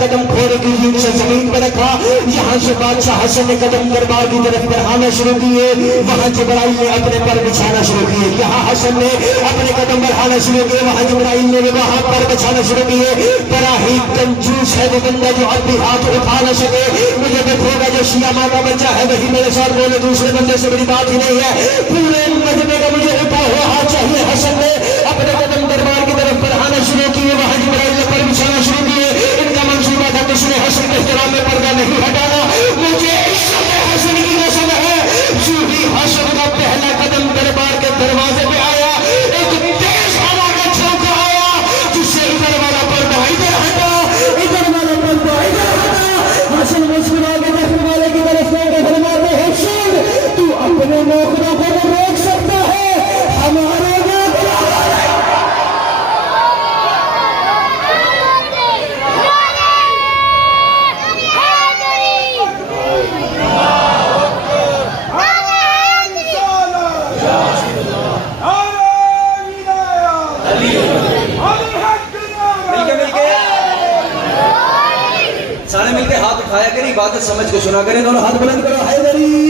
कदम घोड़े की यूं से जमीन पर रखा। यहाँ से बादशाह हसन ने कदम दरबार की तरफ बढ़ाना शुरू किए। वहां जिब्राइल ने अपने पर बिछाना शुरू किए। यहाँ हसन ने अपने कदम बढ़ाना शुरू किए, वहां जिब्राइल ने भी वहां पर बिछाना शुरू किए। बड़ा ही कंजूस है वो बंदा जो अब भी हाथ उठा न सके। मुझे देखोगा जो शिया माँ का बच्चा है वही मेरे साथ बोले, दूसरे बंदे से बड़ी बात ही नहीं है। पूरे मजमे का मुझे उठा हुआ हाथ चाहिए। हसन ने अपने कदम दरबार की तरफ बढ़ाना शुरू किए, वहां जिब्राइल ने पर बिछाना शुरू किए। इनका मंसूबा था किसने हसन के इख्तिराम में पर्दा नहीं हटाना। मुझे हसन की कसम है, जो भी हसन का पहला कदम दरबार के दरवाजे पे आया, एक तेज हवा का झोंका आया जिससे इधर वाला पर्दा इधर हटा, इधर वाला पर्दा इधर हटा। हसन मुस्कुरा के देखने वाले की तरफ फरमाते हैं, सुन तू अपने नौकरों को रोक सकता है, हमारे सारे मिलके हाथ उठाया करें, इबादत समझ के सुना करें। दोनों हाथ बुलंद करो, हैदरी